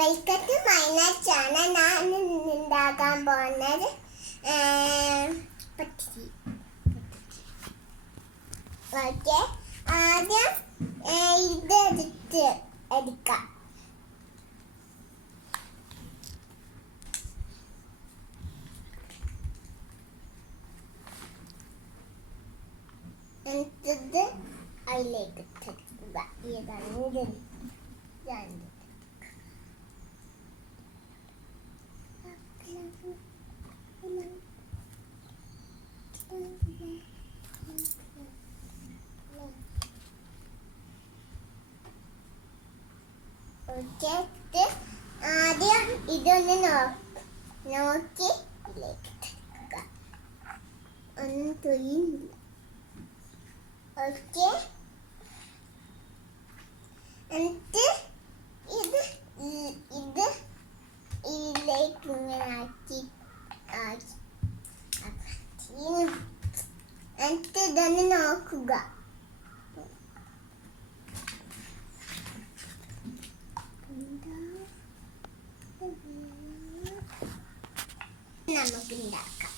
Welcome to മൈന channel. ഞാൻ ഉണ്ടാക്കാൻ പോകുന്നത് പത്തിരി. ഓക്കെ, ആദ്യം ഇത് എടുക്കാം. എന്നിട്ട് അതിലേക്ക് ഇടുക. രണ്ട് ആദ്യം ഇതൊന്ന് നോക്കി ഇതിലേക്ക് ഇടുക. ഒന്നും തൊഴിലില്ല. ഓക്കെ, എന്നിട്ട് ഇതിലേക്ക് ഇങ്ങനെ ആക്കി എന്നിട്ട് ഇതൊന്ന് നോക്കുക. നമുക്ക് ഉണ്ടാക്കാം.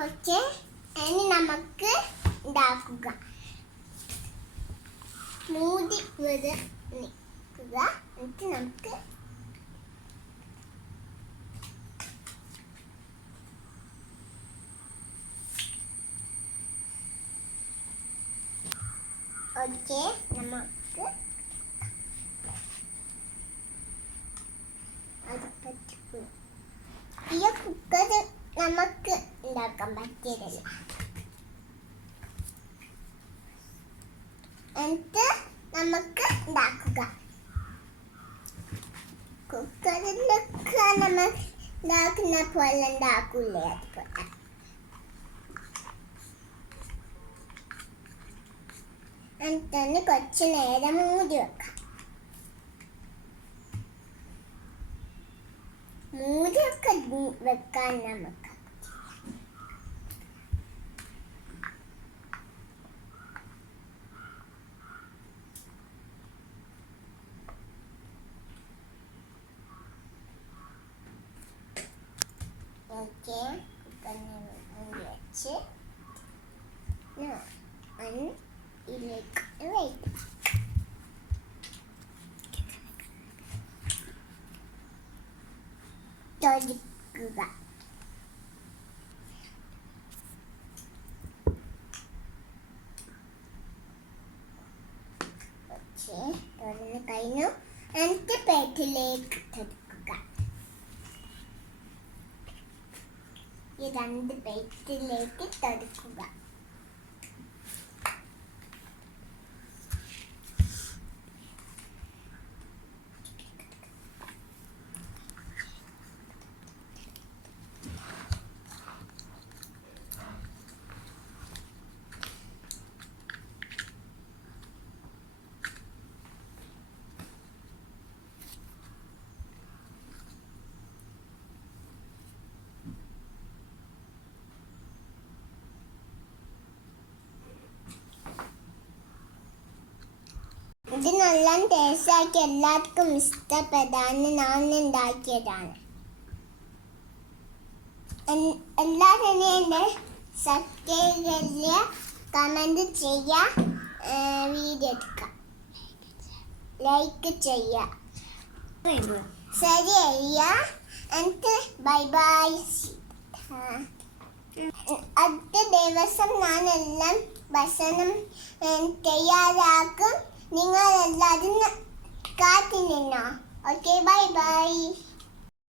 ഓക്കെ, ഇനി നമുക്ക് ഉണ്ടാക്കുക. മൂടി വരെ നിൽക്കുക. എന്നിട്ട് നമുക്ക് ഈ കുക്കർ നമുക്ക് ഉണ്ടാക്കാൻ പറ്റിയതല്ല. എന്നിട്ട് നമുക്ക് ഉണ്ടാക്കുക. കുക്കറിലൊക്കെ നമ്മൾ ഉണ്ടാക്കുന്ന പോലെ ഉണ്ടാക്കൂലേ, അതുപോലെ. എന്നിട്ട് കുറച്ച് നേരം മൂടി വെക്കാം. മൂടിയൊക്കെ വെക്കാൻ നമുക്ക് കുക്കറിനെ വെച്ച് ഇതിലേക്ക് വയ്ക്കും. തൊഴിക്കുക. തുറന്ന് കഴിഞ്ഞു. എന്നിട്ട് പ്ലേറ്റിലേക്ക് തൊടുക്കുക. ഈ രണ്ട് പ്ലേറ്റിലേക്ക് തൊടുക്കുക. ഇത് നല്ല ടേസ്റ്റാക്കി എല്ലാവർക്കും ഇഷ്ടപ്പെടാൻ ഞാൻ ഉണ്ടാക്കിയതാണ്. എല്ലാവരും എൻ്റെ സബ്സ്ക്രൈബ് ചെയ്യുക, കമൻറ്റ് ചെയ്യുക, വീഡിയോ എടുക്കുക, ലൈക്ക് ചെയ്യുക, ശരി ചെയ്യുക. എന്നിട്ട് ബൈ ബൈ. അടുത്ത ദിവസം ഞാൻ എല്ലാം ഭക്ഷണം തയ്യാറാക്കും. നിങ്ങൾ എല്ലാവരും കാത്തിരുന്നോ? Okay, bye bye.